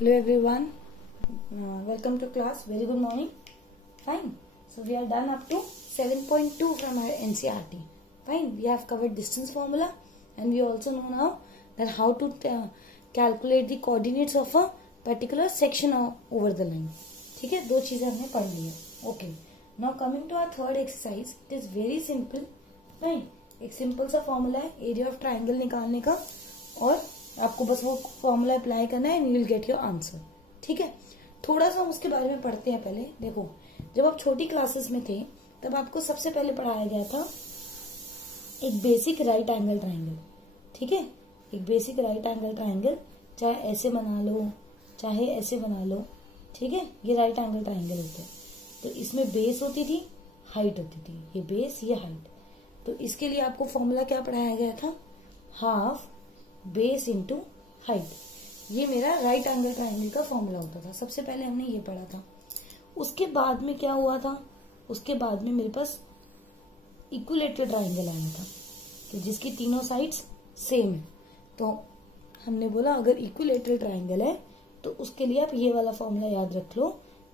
Hello everyone, welcome to class. Very good morning. Fine. So we are done up to 7.2 from our NCERT. Fine. We have covered distance formula and we also know now that how to calculate the coordinates of a particular section over the line. ठीक है, दो चीजें हमने पढ़ ली है. Okay. Now coming to our third exercise, it is very simple. Fine. एक simple सा formula है एरिया ऑफ ट्राइंगल निकालने का और आपको बस वो फॉर्मूला अप्लाई करना है and you will get your answer. ठीक है, थोड़ा सा उसके बारे में पढ़ते हैं. पहले देखो, जब आप छोटी क्लासेस में थे तब आपको सबसे पहले पढ़ाया गया था एक बेसिक राइट एंगल ट्राइंगल. ठीक है, एक बेसिक राइट एंगल ट्राइंगल, चाहे ऐसे बना लो चाहे ऐसे बना लो. ठीक है, ये राइट एंगल ट्राइंगल होता है. तो इसमें बेस होती थी, हाइट होती थी. ये बेस, ये हाइट. तो इसके लिए आपको फॉर्मूला क्या पढ़ाया गया था? Half base into height. ये मेरा राइट एंगल ट्राइंगल का फॉर्मूला होता था. सबसे पहले हमने ये पढ़ा था. उसके बाद में क्या हुआ था? उसके बाद में मेरे पास इक्विलेटरल ट्राइंगल आया था कि जिसकी तीनों साइड्स सेम है. तो हमने बोला अगर इक्विलेटरल ट्राइंगल है तो उसके लिए आप ये वाला फॉर्मूला याद रख लो,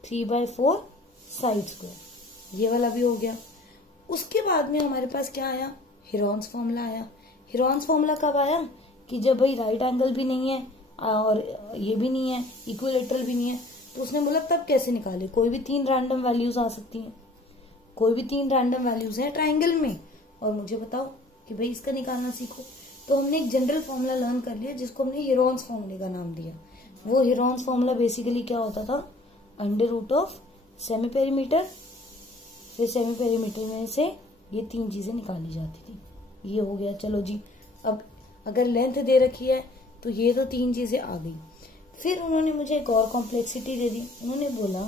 3/4 साइड स्क्वायर. ये वाला भी हो गया. उसके बाद में हमारे पास क्या आया? हेरोन्स फॉर्मूला आया. हेरोन्स फॉर्मूला कब आया? कि जब भाई राइट एंगल भी नहीं है और ये भी नहीं है, इक्विलेटरल भी नहीं है, तो उसने बोला तब कैसे निकाले? कोई भी 3 रैंडम वैल्यूज आ सकती हैं. कोई भी 3 रैंडम वैल्यूज हैं ट्राइंगल में और मुझे बताओ कि भाई इसका निकालना सीखो. तो हमने एक जनरल फॉर्मूला लर्न कर लिया जिसको हमने हेरोन्स फॉर्मूले का नाम दिया. वो हेरोन्स फॉर्मूला बेसिकली क्या होता था? Under root of semi perimeter, फिर सेमी पेरीमीटर में से ये 3 चीजें निकाली जाती थी. ये हो गया. चलो जी, अब अगर लेंथ दे रखी है तो ये तो 3 चीजें आ गई. फिर उन्होंने मुझे एक और कॉम्प्लेक्सिटी दे दी. उन्होंने बोला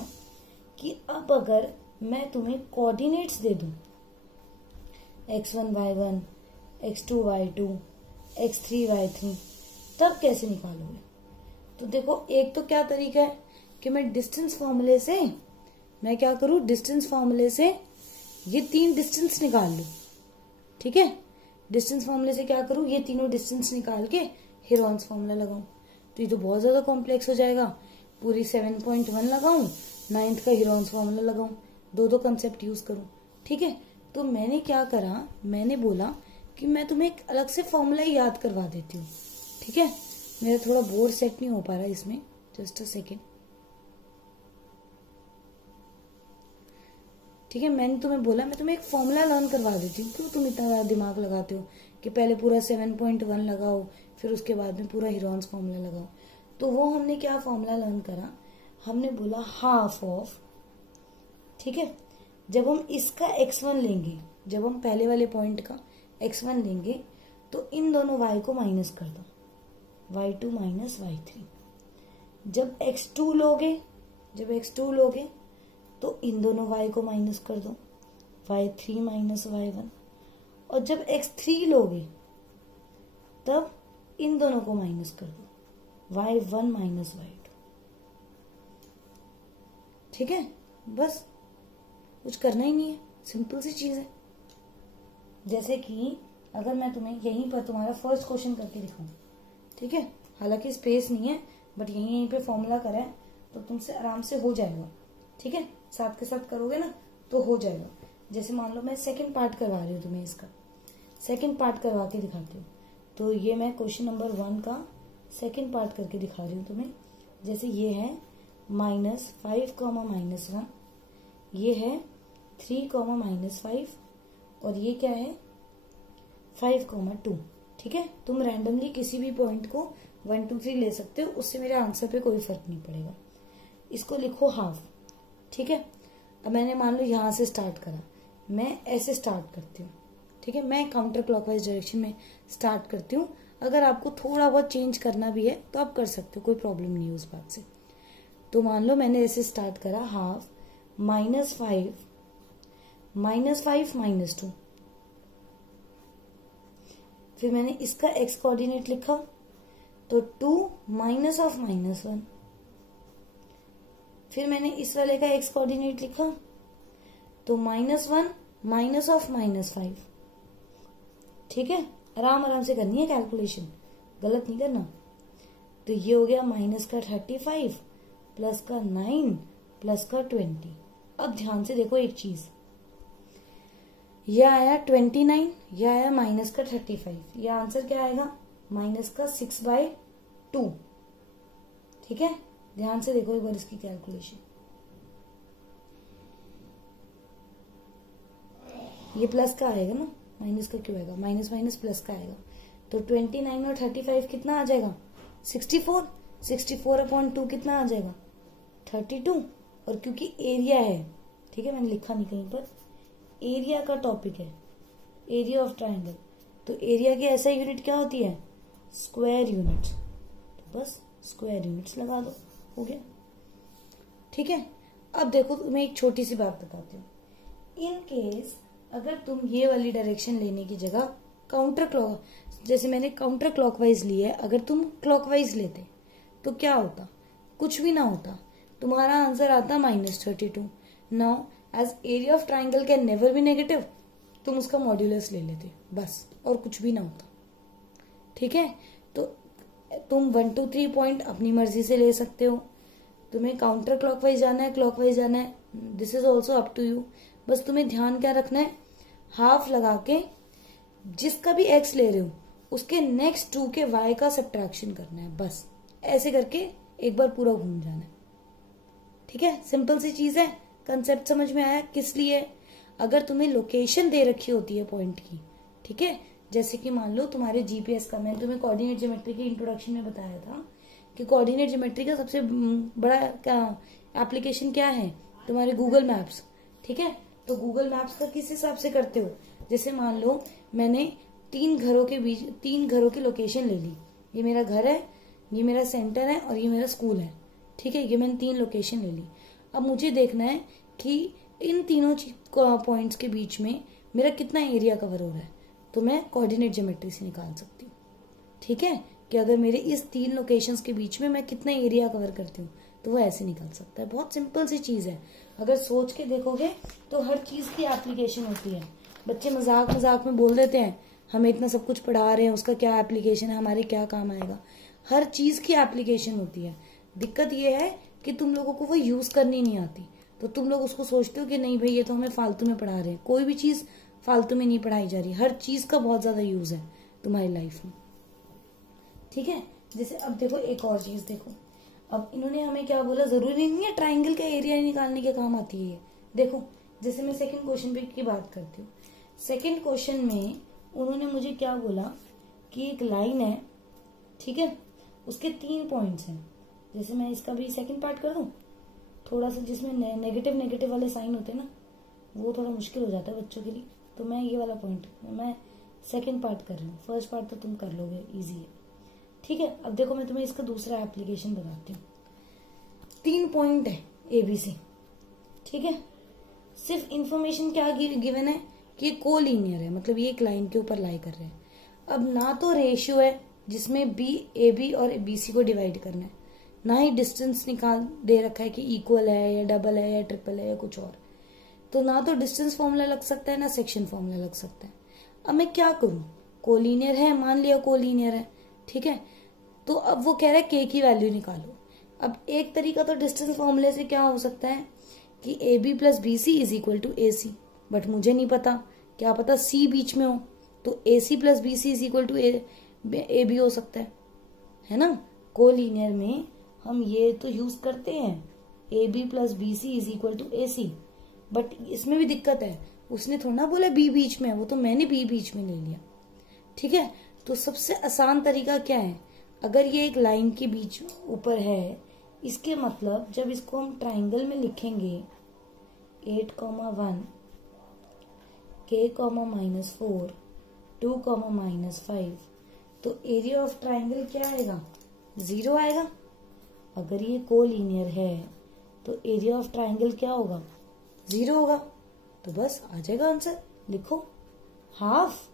कि अब अगर मैं तुम्हें कोऑर्डिनेट्स दे दूं, x1 y1, x2 y2, x3 y3, तब कैसे निकालोगे? तो देखो, एक तो क्या तरीका है कि मैं डिस्टेंस फॉर्मूले से मैं क्या करूं? डिस्टेंस फॉर्मूले से ये 3 डिस्टेंस निकाल लूं. ठीक है, डिस्टेंस फॉर्मूले से क्या करूं? ये तीनों डिस्टेंस निकाल के हेरोन्स फॉर्मूला लगाऊं. तो ये तो बहुत ज्यादा कॉम्प्लेक्स हो जाएगा. पूरी 7.1 लगाऊं, 9th का हेरोन्स फॉर्मूला लगाऊं, दो कंसेप्ट यूज करूं. ठीक है, तो मैंने क्या करा? मैंने बोला कि मैं तुम्हें एक अलग से फॉर्मूला याद करवा देती हूँ. ठीक है, मेरा थोड़ा बोर्ड सेट नहीं हो पा रहा इसमें, जस्ट अ सेकेंड. ठीक है, मैंने तुम्हें बोला मैं तुम्हें एक फॉर्मूला लर्न करवा देती हूँ. क्यों तुम इतना दिमाग लगाते हो कि पहले पूरा 7.1 लगाओ फिर उसके बाद में पूरा हेरोन्स फॉर्मूला लगाओ. तो वो हमने क्या फॉर्मूला लर्न करा? हमने बोला हाफ ऑफ. ठीक है, जब हम इसका x1 लेंगे, जब हम पहले वाले पॉइंट का x1 लेंगे तो इन दोनों y को माइनस कर दो, y2 माइनस y3. जब x2 लोगे तो इन दोनों y को माइनस कर दो, y3 माइनस y1. और जब x3 लोगे तब इन दोनों को माइनस कर दो, y1 माइनस y2. ठीक है, बस कुछ करना ही नहीं है, सिंपल सी चीज है. जैसे कि अगर मैं तुम्हें यहीं पर तुम्हारा फर्स्ट क्वेश्चन करके दिखाऊं. ठीक है, हालांकि स्पेस नहीं है बट यहीं पे फॉर्मूला करा है तो तुमसे आराम से हो जाएगा. ठीक है, साथ के साथ करोगे ना तो हो जाएगा. जैसे मान लो मैं सेकंड पार्ट करवा रही हूँ तुम्हें, इसका सेकंड पार्ट करवा के दिखाती हूँ. तो ये मैं क्वेश्चन नंबर 1 का सेकंड पार्ट करके दिखा रही हूँ तुम्हें. जैसे ये है -5, -1, ये है 3, -5 और ये क्या है 5, 2. ठीक है, तुम रैंडमली किसी भी पॉइंट को 1, 2, 3 ले सकते हो, उससे मेरे आंसर पे कोई फर्क नहीं पड़ेगा. इसको लिखो हाफ. ठीक है, अब मैंने मान लो यहां से स्टार्ट करा, मैं ऐसे स्टार्ट करती हूँ. ठीक है, मैं काउंटर क्लॉकवाइज डायरेक्शन में स्टार्ट करती हूँ. अगर आपको थोड़ा बहुत चेंज करना भी है तो आप कर सकते हो, कोई प्रॉब्लम नहीं है उस बात से. तो मान लो मैंने ऐसे स्टार्ट करा, हाफ -5 -2. फिर मैंने इसका x कोऑर्डिनेट लिखा तो 2 माइनस ऑफ -1. फिर मैंने इस वाले का x कोऑर्डिनेट लिखा तो -1 माइनस ऑफ -5. ठीक है, आराम आराम से करनी है कैलकुलेशन, गलत नहीं करना. तो ये हो गया माइनस का 35 प्लस का 9 प्लस का 20। अब ध्यान से देखो एक चीज, यह आया 29, यह आया माइनस का 35, यह आंसर क्या आएगा माइनस का 6/2। ठीक है, ध्यान से देखो एक बार इसकी कैलकुलेशन। ये प्लस का आएगा ना, माइनस का क्यों आएगा, माइनस माइनस प्लस का आएगा। तो 29 और 35 कितना आ जाएगा 64, 64/2 कितना आ जाएगा 32। और क्योंकि एरिया है, ठीक है मैंने लिखा नहीं कहीं पर, एरिया का टॉपिक है, एरिया ऑफ ट्राइंगल, तो एरिया की ऐसा यूनिट क्या होती है स्क्वायर यूनिट, तो बस स्क्वायर यूनिट्स लगा दो, हो गया। ठीक है, अब देखो मैं एक छोटी सी बात बताती हूँ। इन केस अगर तुम ये वाली डायरेक्शन लेने की जगह काउंटर क्लॉक, जैसे मैंने काउंटर क्लॉकवाइज ली है, अगर तुम क्लॉकवाइज लेते तो क्या होता, कुछ भी ना होता, तुम्हारा आंसर आता -32। Now as area of triangle can never be negative, तुम उसका मॉड्यूलस ले लेते बस, और कुछ भी ना होता। ठीक है, तो तुम 1 2 3 पॉइंट अपनी मर्जी से ले सकते हो, तुम्हें काउंटर क्लॉकवाइज जाना है, क्लॉकवाइज जाना है, this is also up to you. बस तुम्हें ध्यान क्या रखना है, हाफ लगा के जिसका भी x ले रहे हो उसके नेक्स्ट 2 के y का सब्ट्रैक्शन करना है, बस ऐसे करके एक बार पूरा घूम जाना है। ठीक है, सिंपल सी चीज है, कंसेप्ट समझ में आया किस लिए। अगर तुम्हें लोकेशन दे रखी होती है पॉइंट की, ठीक है, जैसे कि मान लो तुम्हारे जीपीएस का, मैंने तुम्हें कोऑर्डिनेट ज्योमेट्री के इंट्रोडक्शन में बताया था कि कोऑर्डिनेट ज्योमेट्री का सबसे बड़ा एप्लीकेशन क्या है, तुम्हारे गूगल मैप्स। ठीक है, तो गूगल मैप्स का किस हिसाब से करते हो, जैसे मान लो मैंने 3 घरों के बीच 3 घरों की लोकेशन ले ली, ये मेरा घर है, ये मेरा सेंटर है और ये मेरा स्कूल है। ठीक है, ये मैंने 3 लोकेशन ले ली। अब मुझे देखना है कि इन तीनों पॉइंट्स के बीच में मेरा कितना एरिया कवर हो रहा है, तो मैं कोऑर्डिनेट ज्योमेट्री से निकाल सकती हूँ। ठीक है, कि अगर मेरे इस 3 लोकेशंस के बीच में मैं कितना एरिया कवर करती हूँ, तो वो ऐसे निकल सकता है। बहुत सिंपल सी चीज है, अगर सोच के देखोगे तो हर चीज की एप्लीकेशन होती है। बच्चे मजाक मजाक में बोल देते हैं हमें इतना सब कुछ पढ़ा रहे हैं, उसका क्या एप्लीकेशन है, हमारे क्या काम आएगा, हर चीज की एप्लीकेशन होती है। दिक्कत ये है कि तुम लोगों को वो यूज करनी नहीं आती, तो तुम लोग उसको सोचते हो कि नहीं भाई ये तो हमें फालतू में पढ़ा रहे हैं। कोई भी चीज फालतू में नहीं पढ़ाई जा रही, हर चीज का बहुत ज्यादा यूज है तुम्हारी लाइफ में। ठीक है, जैसे अब देखो एक और चीज देखो, अब इन्होंने हमें क्या बोला, जरूरी नहीं है ट्राइंगल का एरिया निकालने के काम आती है ये। देखो जैसे मैं सेकंड क्वेश्चन पे की बात करती हूँ, सेकंड क्वेश्चन में उन्होंने मुझे क्या बोला कि एक लाइन है, ठीक है, उसके 3 पॉइंट्स हैं। जैसे मैं इसका भी सेकंड पार्ट कर दूं, थोड़ा सा जिसमें नेगेटिव नेगेटिव वाले साइन होते हैं ना, वो थोड़ा मुश्किल हो जाता है बच्चों के लिए, तो मैं ये वाला पॉइंट मैं सेकंड पार्ट कर रही हूँ, फर्स्ट पार्ट तो तुम कर लोगे, इजी है। ठीक है, अब देखो मैं तुम्हें इसका दूसरा एप्लीकेशन बताती हूँ। 3 पॉइंट है ABC, ठीक है, सिर्फ इंफॉर्मेशन क्या गिवन है कि ये कोलिनियर है, मतलब ये एक लाइन के ऊपर लाई कर रहे हैं। अब ना तो रेशियो है जिसमें AB और BC को डिवाइड करना है, ना ही डिस्टेंस निकाल दे रखा है कि इक्वल है या डबल है या ट्रिपल है या कुछ और, तो ना तो डिस्टेंस फॉर्मूला लग सकता है ना सेक्शन फॉर्मूला लग सकता है। अब मैं क्या करूं, कोलिनियर है, मान लिया कोलिनियर है, ठीक है, तो अब वो कह रहा है K की वैल्यू निकालो। अब एक तरीका तो डिस्टेंस फॉर्मूले से क्या हो सकता है कि AB plus BC is equal to AC, but मुझे नहीं पता, क्या पता C बीच में हो, तो AC plus BC is equal to AB हो सकता है ना। कोलिनियर में हम ये तो यूज करते हैं AB plus BC is equal to AC, but इसमें भी दिक्कत है, उसने थोड़ा ना बोला B बीच में, वो तो मैंने B बीच में ले लिया। ठीक है, तो सबसे आसान तरीका क्या है, अगर ये एक लाइन के बीच ऊपर है, इसके मतलब जब इसको हम ट्राइंगल में लिखेंगे 8,1 K, -4 2, -5, तो एरिया ऑफ ट्राइंगल क्या आएगा 0 आएगा। अगर ये कोलिनियर है तो एरिया ऑफ ट्राइंगल क्या होगा 0 होगा, तो बस आ जाएगा आंसर। लिखो हाफ।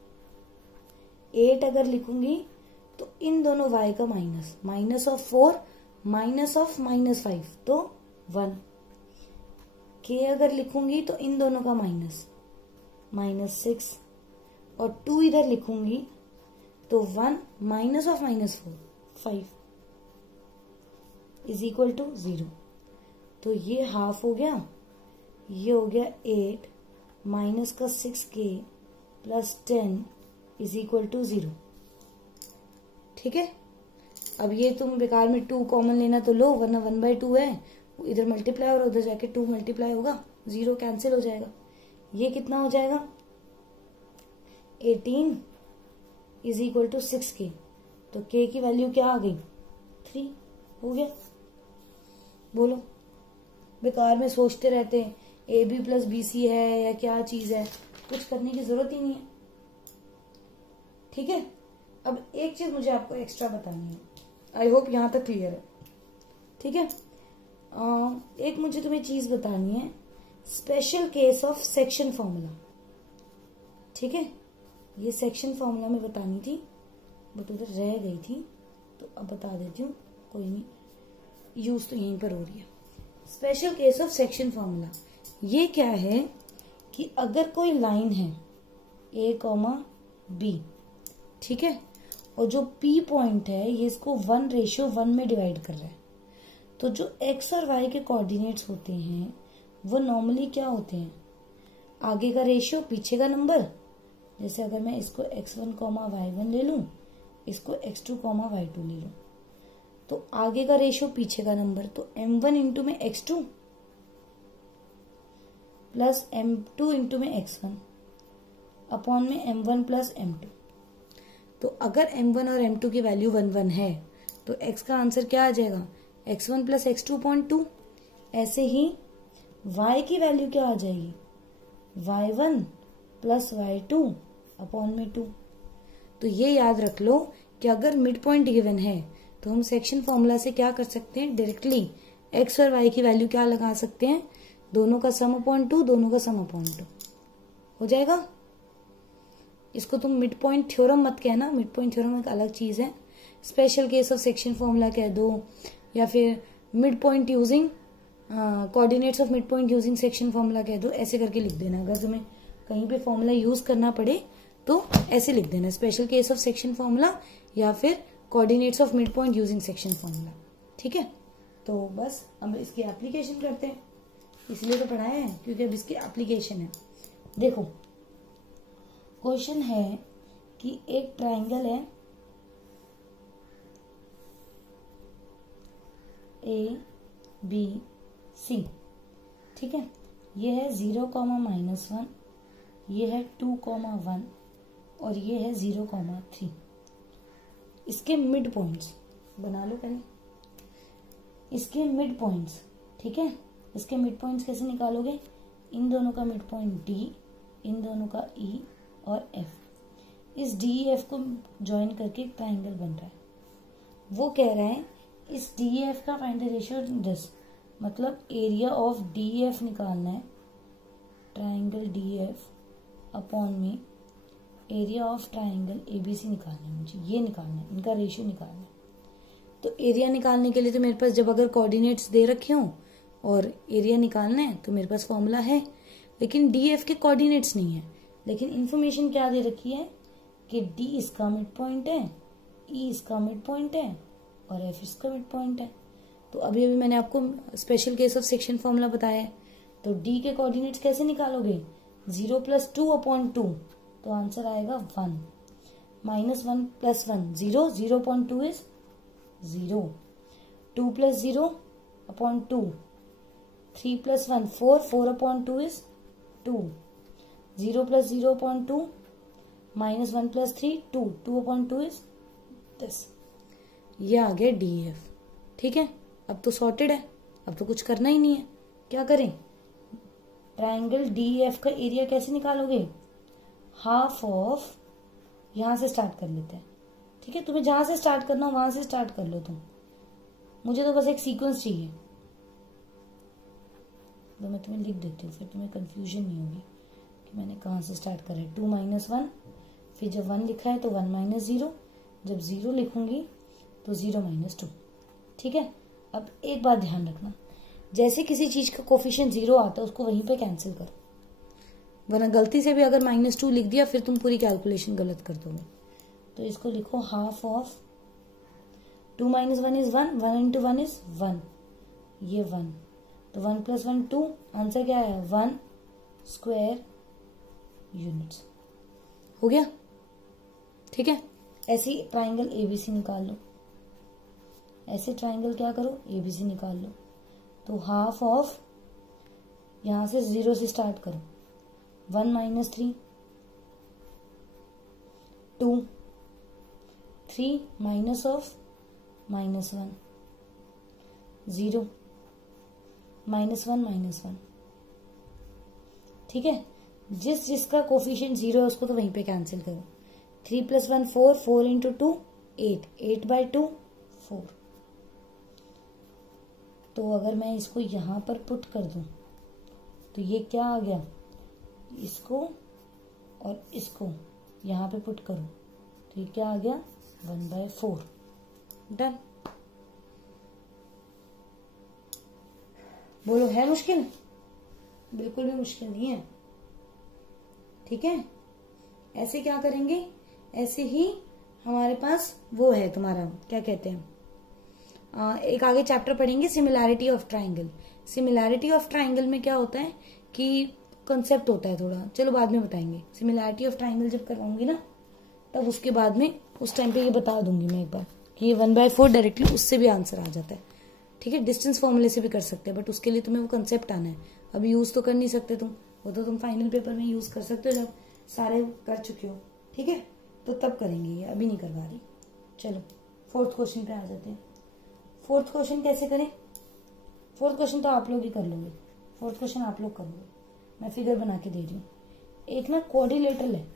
8 अगर लिखूंगी तो इन दोनों y का माइनस ऑफ 4 माइनस ऑफ -5 तो 1। K अगर लिखूंगी तो इन दोनों का -6 और 2 इधर लिखूंगी तो 1 minus of -4 5। Is equal to 0। तो ये हाफ हो गया, ये हो गया 8 माइनस का 6k plus 10 is equal to 0। ठीक है, अब ये तुम बेकार में 2 कॉमन लेना तो लो, वरना 1/2 है, इधर मल्टीप्लाई और उधर जाके 2 मल्टीप्लाई होगा, 0 कैंसिल हो जाएगा। ये कितना हो जाएगा, 18 इज इक्वल टू 6k। तो k की वैल्यू क्या आ गई, 3 हो गया। बोलो, बेकार में सोचते रहते हैं AB प्लस BC है या क्या चीज है, कुछ करने की जरूरत ही नहीं है। ठीक है, अब एक चीज मुझे आपको एक्स्ट्रा बतानी है, आई होप यहां तक क्लियर है। ठीक है, एक मुझे तुम्हें चीज बतानी है, special case of section formula. ठीक है, ये सेक्शन फॉर्मूला में बतानी थी बट उधर रह गई थी, तो अब बता देती हूँ, कोई नहीं, यूज तो यहीं पर हो रही है। Special case of section formula ये क्या है कि अगर कोई लाइन है A, B, ठीक है, और जो P पॉइंट है ये इसको 1:1 में डिवाइड कर रहा है, तो जो X और Y के कोऑर्डिनेट्स होते हैं वो नॉर्मली क्या होते हैं, आगे का रेशियो पीछे का नंबर। जैसे अगर मैं इसको x1, y1 ले लूं, इसको x2, y2 ले लूं, तो आगे का रेशियो पीछे का नंबर, तो m1 इंटू में x2 प्लस m2 इंटू में x1 अपॉन में m1 प्लस m2। तो अगर m1 और m2 की वैल्यू 1 है तो x का आंसर क्या आ जाएगा, x1 प्लस x2 अपॉन 2। ऐसे ही y की वैल्यू क्या आ जाएगी, y1 प्लस y2 अपॉन में 2। तो ये याद रख लो कि अगर मिड पॉइंट गिवन है तो हम सेक्शन फॉर्मूला से क्या कर सकते हैं, डायरेक्टली x और y की वैल्यू क्या लगा सकते हैं, दोनों का सम अपॉन 2, दोनों का सम अपॉन 2 हो जाएगा। इसको तुम मिड पॉइंट थ्योरम मत कहना, मिड पॉइंट थ्योरम एक अलग चीज है, special case of section formula कह दो, या फिर mid point using coordinates of mid point using section formula कह दो, ऐसे करके लिख देना। अगर तुम्हें कहीं पे फॉर्मूला यूज करना पड़े तो ऐसे लिख देना, special case of section formula या फिर coordinates of mid point using section formula. ठीक है, तो बस हम इसकी एप्लीकेशन करते हैं, इसलिए तो पढ़ाया है क्योंकि अब इसकी एप्लीकेशन है। देखो, क्वेश्चन है कि एक ट्राइंगल है ABC, ठीक है, ये है 0, -1, ये है 2, 1 और ये है 0, 3। इसके मिड पॉइंट्स बना लो पहले, इसके मिड पॉइंट्स। ठीक है, इसके मिड पॉइंट्स कैसे निकालोगे, इन दोनों का मिड पॉइंट D, इन दोनों का E और F, इस DEF को ज्वाइन करके एक ट्राइंगल बन रहा है। वो कह रहे हैं इस DEF का फाइंड द रेशियो दिस, मतलब एरिया ऑफ DEF निकालना है, ट्राइंगल DEF अपॉन में एरिया ऑफ ट्राइंगल ABC निकालना है मुझे, ये निकालना है, इनका रेशियो निकालना है। तो एरिया निकालने के लिए तो मेरे पास जब अगर कोऑर्डिनेट्स दे रखे हों और एरिया निकालना है तो मेरे पास फॉर्मूला है, लेकिन DF के कोऑर्डिनेट्स नहीं है, लेकिन इंफॉर्मेशन क्या दे रखी है कि D इसका मिड पॉइंट है, E इसका मिड पॉइंट है और F इसका मिड पॉइंट है। तो अभी अभी मैंने आपको special case of section formula बताया है, तो D के कोऑर्डिनेट्स कैसे निकालोगे, 0 + 2 अपॉन 2, तो आंसर आएगा 1, -1 + 1 0, 0 upon 2 is 0, 2 + 0 upon 2, 3 + 1 4, 4 upon 2 is 2, 0 + 0 upon 2, -1 + 3 2, 2 upon 2 is this. ये आ गया DEF। ठीक है, अब तो सॉर्टेड है, अब तो कुछ करना ही नहीं है। क्या करें, ट्राइंगल DEF का एरिया कैसे निकालोगे, हाफ ऑफ, यहां से स्टार्ट कर लेते हैं। ठीक है, तुम्हें जहां से स्टार्ट करना हो वहां से स्टार्ट कर लो तुम, मुझे तो बस एक सीक्वेंस चाहिए, तो मैं तुम्हें लिख देती हूँ, फिर तुम्हें कंफ्यूजन नहीं होगी कि मैंने कहाँ से स्टार्ट करा है। 2 - 1, फिर जब 1 लिखा है तो 1 - 0, जब 0 लिखूंगी तो 0 - 2। ठीक है, अब एक बात ध्यान रखना, जैसे किसी चीज का कोफिशिएंट 0 आता है उसको वहीं पे कैंसिल करो, वरना गलती से भी अगर -2 लिख दिया फिर तुम पूरी कैलकुलेशन गलत कर दोगे। तो इसको लिखो half of 2 minus 1 is 1, 1 into 1 is 1, ये 1, तो 1 प्लस 1 2, आंसर क्या है 1 स्क्वायर यूनिट्स। हो गया, ठीक है। ऐसे ही ट्राइंगल एबीसी निकाल लो, ऐसे ट्राइंगल क्या करो एबीसी निकाल लो, तो हाफ ऑफ, यहां से 0 से स्टार्ट करो, 1 माइनस 3 2, 3 माइनस ऑफ -1 0, -1 ठीक है। जिसका कोफिशिएंट 0 है उसको तो वहीं पे कैंसिल करो। 3 प्लस 1 4, 4 इंटू 2 8, 8/2 4। तो अगर मैं इसको यहां पर पुट कर दूं तो ये क्या आ गया, इसको और इसको यहां पे पुट करो तो ये क्या आ गया 1/4। डन। बोलो है मुश्किल? बिल्कुल भी मुश्किल नहीं है, ठीक है। ऐसे क्या करेंगे, ऐसे ही हमारे पास वो है तुम्हारा क्या कहते हैं, एक आगे चैप्टर पढ़ेंगे similarity of triangle. Similarity of triangle में क्या होता है कि कॉन्सेप्ट होता है थोड़ा, चलो बाद में बताएंगे। सिमिलैरिटी ऑफ ट्राइंगल जब करवाऊंगी ना तब उसके बाद में उस टाइम पे ये बता दूंगी मैं एक बार कि ये 1/4 डायरेक्टली उससे भी आंसर आ जाता है, ठीक है। डिस्टेंस फॉर्मूले से भी कर सकते हैं, बट उसके लिए तुम्हें वो कंसेप्ट आना है। अभी यूज तो कर नहीं सकते तुम, वो तो तुम फाइनल पेपर में यूज कर सकते हो जब सारे कर चुके हो, ठीक है। तो तब करेंगे, ये अभी नहीं करवा रही। चलो 4th क्वेश्चन पे आ जाते हैं। 4th क्वेश्चन कैसे करें? 4th क्वेश्चन तो आप लोग ही कर लोगे, 4th क्वेश्चन आप लोग करोगे, मैं फिगर बना के दे रही हूँ। एक ना कोऑर्डिनेटर है,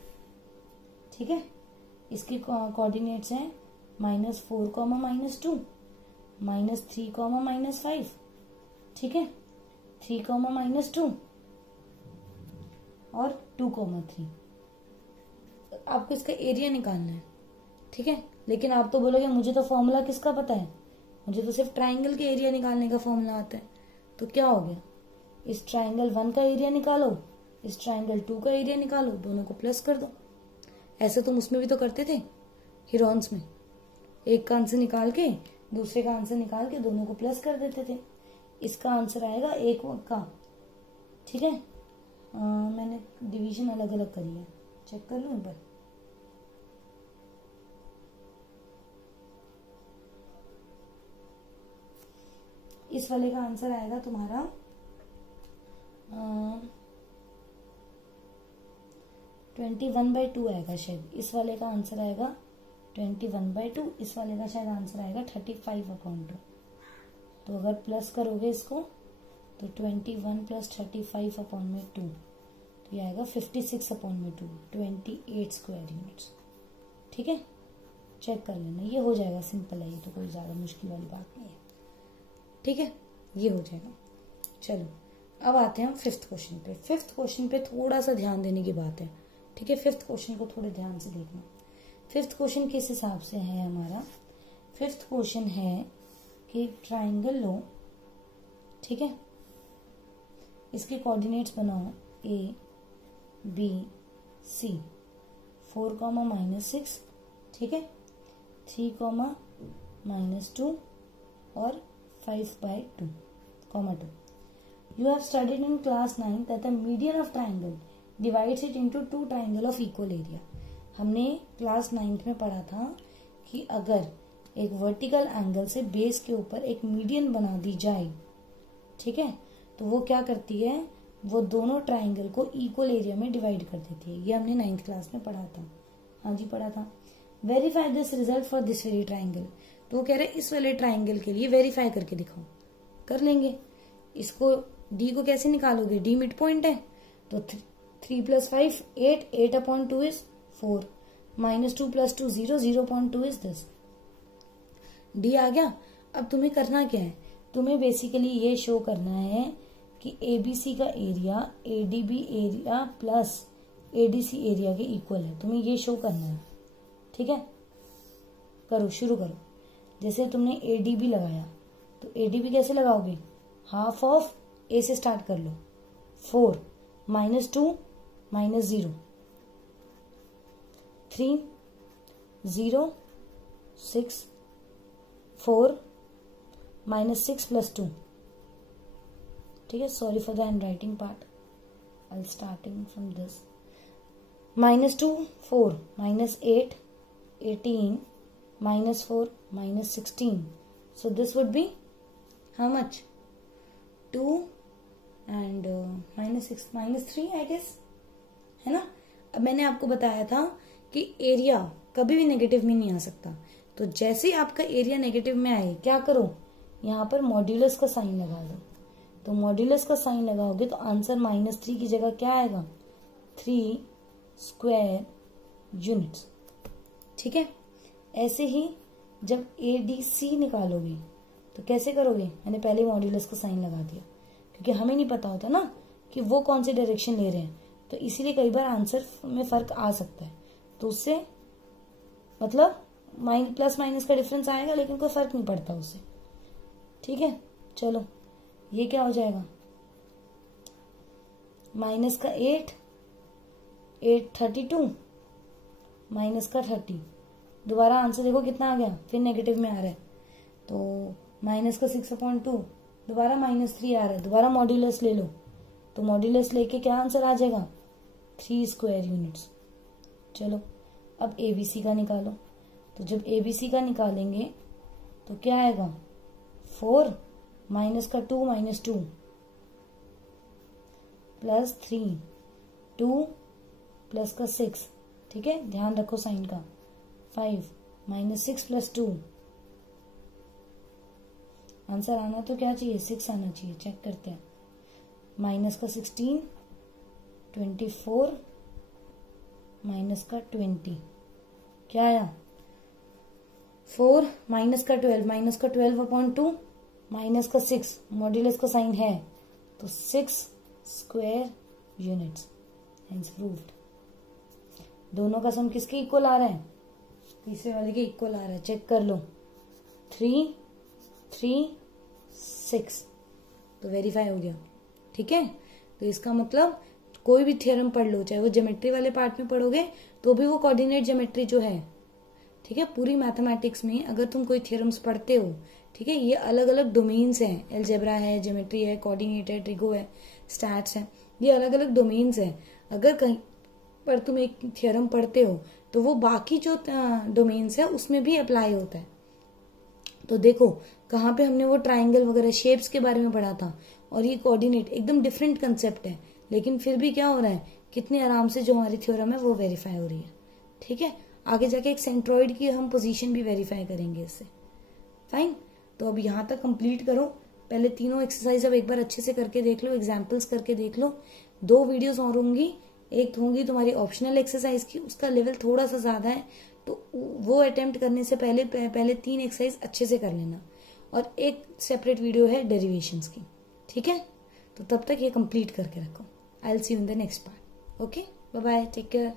ठीक है। इसके कोऑर्डिनेट्स हैं -4, -2, -3, -5, ठीक है। 3, -2 और 2, 3। आपको इसका एरिया निकालना है, ठीक है। लेकिन आप तो बोलोगे मुझे तो फॉर्मूला किसका पता है, मुझे तो सिर्फ ट्राइंगल के एरिया निकालने का फॉर्मूला आता है। तो क्या हो गया, इस ट्राइंगल 1 का एरिया निकालो, इस ट्राइंगल 2 का एरिया निकालो, दोनों को प्लस कर दो। ऐसे तुम उसमें भी तो करते थे हिरॉन्स में, एक का आंसर निकाल के दूसरे का आंसर निकाल के दोनों को प्लस कर देते थे। इसका आंसर आएगा 1 का, ठीक है। मैंने डिवीजन अलग अलग करी है, चेक कर लो एक बार। इस वाले का आंसर आएगा तुम्हारा 21/2 आएगा शायद। इस वाले का आंसर आएगा 21/2, इस वाले का शायद आंसर आएगा 35/2। तो अगर प्लस करोगे इसको तो 21 + 35/2, तो ये आएगा 56/2, 28 स्क्वायर यूनिट्स, ठीक है। चेक कर लेना, ये हो जाएगा, सिंपल है ये, तो कोई ज्यादा मुश्किल वाली बात नहीं है, ठीक है। ये हो जाएगा। चलो अब आते हैं हम 5th क्वेश्चन पे। 5th क्वेश्चन पे थोड़ा सा ध्यान देने की बात है, ठीक है। 5th क्वेश्चन को थोड़े ध्यान से देखना। 5th क्वेश्चन किस हिसाब से है हमारा, 5th क्वेश्चन है कि ट्राइंगल लो, ठीक है। इसके कोऑर्डिनेट्स बनाओ A B C, 4, -6, ठीक है, 3, -2 और 5/2, 2. You have studied in class 9 that the median of triangle divides it into 2 triangle of equal area. हमने क्लास 9th में पढ़ा था कि अगर एक वर्टिकल एंगल से बेस के ऊपर एक मीडियन बना दी जाए, ठीक है, तो वो क्या करती है, वो दोनों ट्राइंगल को इक्वल एरिया में डिवाइड कर देती है। ये हमने 9th क्लास में पढ़ा था, हाँ जी पढ़ा था। Verify this result for this very triangle, तो वो कह रहे हैं इस वाले ट्राइंगल के लिए वेरीफाई करके दिखाओ। कर लेंगे। इसको डी को कैसे निकालोगे, डी मिड पॉइंट है, तो 3 + 5 8, 8/2 इज 4, -2 + 2 0, 0.2 इज 10। डी आ गया। अब तुम्हें करना क्या है, तुम्हें बेसिकली ये शो करना है कि एबीसी का area ADB area plus ADC area के इक्वल है, तुम्हें ये शो करना है, ठीक है। करो, शुरू करो। जैसे तुमने एडीबी लगाया तो एडीबी कैसे लगाओगे, हाफ ऑफ ए से स्टार्ट कर लो, 4 -2 -0 3 0 6 4 minus 6 plus 2. ठीक है, sorry for the hand writing part, I starting from this. -2 4 -8 18 -4 -16. So this would be how much? 2 and -6 -3 I guess, है ना. अब मैंने आपको बताया था कि एरिया कभी भी नेगेटिव में नहीं आ सकता. तो जैसे ही आपका एरिया नेगेटिव में आए, क्या करो, यहाँ पर मॉड्यूलस का साइन लगा दो. तो मॉड्यूलस का साइन लगाओगे तो आंसर -3 की जगह क्या आएगा, 3 स्क्वायर यूनिट्स. ठीक है. ऐसे ही जब ADC निकालोगे तो कैसे करोगे, मैंने पहले मॉड्यूलस का साइन लगा दिया क्योंकि हमें नहीं पता होता ना कि वो कौन सी डायरेक्शन ले रहे हैं, तो इसीलिए कई बार आंसर में फर्क आ सकता है. तो उससे मतलब प्लस माइनस का डिफरेंस आएगा लेकिन कोई फर्क नहीं पड़ता उससे. ठीक है. चलो ये क्या हो जाएगा, माइनस का 8 32 माइनस का 30. दोबारा आंसर देखो कितना आ गया, फिर नेगेटिव में आ रहा है. तो माइनस का 6/2, दोबारा -3 आ रहा है. दोबारा मॉड्यूलस ले लो, तो मॉड्यूलस लेके क्या आंसर आ जाएगा, 3 स्क्वायर यूनिट्स. चलो अब ABC का निकालो. तो जब ABC का निकालेंगे तो क्या आएगा, 4 माइनस का 2 -2 प्लस 3 2 प्लस का 6. ठीक है, ध्यान रखो साइन का. 5 -6 प्लस 2, आंसर आना तो क्या चाहिए, 6 आना चाहिए. चेक करते हैं. माइनस का 16 24 माइनस का 20 क्या आया, 4 माइनस का 12/2 माइनस का 6, मॉड्यूलस का साइन है तो 6 स्क्वायर यूनिट्स. Hence proved. दोनों का सम किसके इक्वल आ रहा है, तीसरे वाले के इक्वल आ रहा है. चेक कर लो. 3 3 6 तो वेरीफाई हो गया. ठीक है. तो इसका मतलब कोई भी थ्योरम पढ़ लो, चाहे वो ज्योमेट्री वाले पार्ट में पढ़ोगे तो भी वो कोऑर्डिनेट ज्योमेट्री जो है, ठीक है, पूरी मैथमेटिक्स में अगर तुम कोई थ्योरम्स पढ़ते हो, ठीक है, ये अलग अलग डोमेन्स हैं. अलजेब्रा है, ज्योमेट्री है, कोऑर्डिनेट है, ट्रिगो है, स्टैट्स है, ये अलग अलग डोमेन्स हैं. अगर कहीं पर तुम एक थ्योरम पढ़ते हो तो वो बाकी जो डोमेन्स है उसमें भी अप्लाई होता है. तो देखो कहाँ पे हमने वो ट्राइंगल वगैरह शेप्स के बारे में पढ़ा था, और ये कोऑर्डिनेट एकदम डिफरेंट कंसेप्ट है, लेकिन फिर भी क्या हो रहा है, कितने आराम से जो हमारी थ्योरम है वो वेरीफाई हो रही है. ठीक है. आगे जाके एक सेंट्रॉइड की हम पोजीशन भी वेरीफाई करेंगे इससे. फाइन. तो अब यहाँ तक कंप्लीट करो. पहले तीनों एक्सरसाइज अब एक बार अच्छे से करके देख लो, एग्जाम्पल्स करके देख लो. 2 वीडियोस और होंगी. एक होंगी तुम्हारी ऑप्शनल एक्सरसाइज की, उसका लेवल थोड़ा सा ज्यादा है, तो वो अटेम्प्ट करने से पहले 3 एक्सरसाइज अच्छे से कर लेना, और एक सेपरेट वीडियो है डेरिवेशंस की. ठीक है. तो तब तक ये कंप्लीट करके रखो. I will see you in the next part. Okay, bye bye, take care.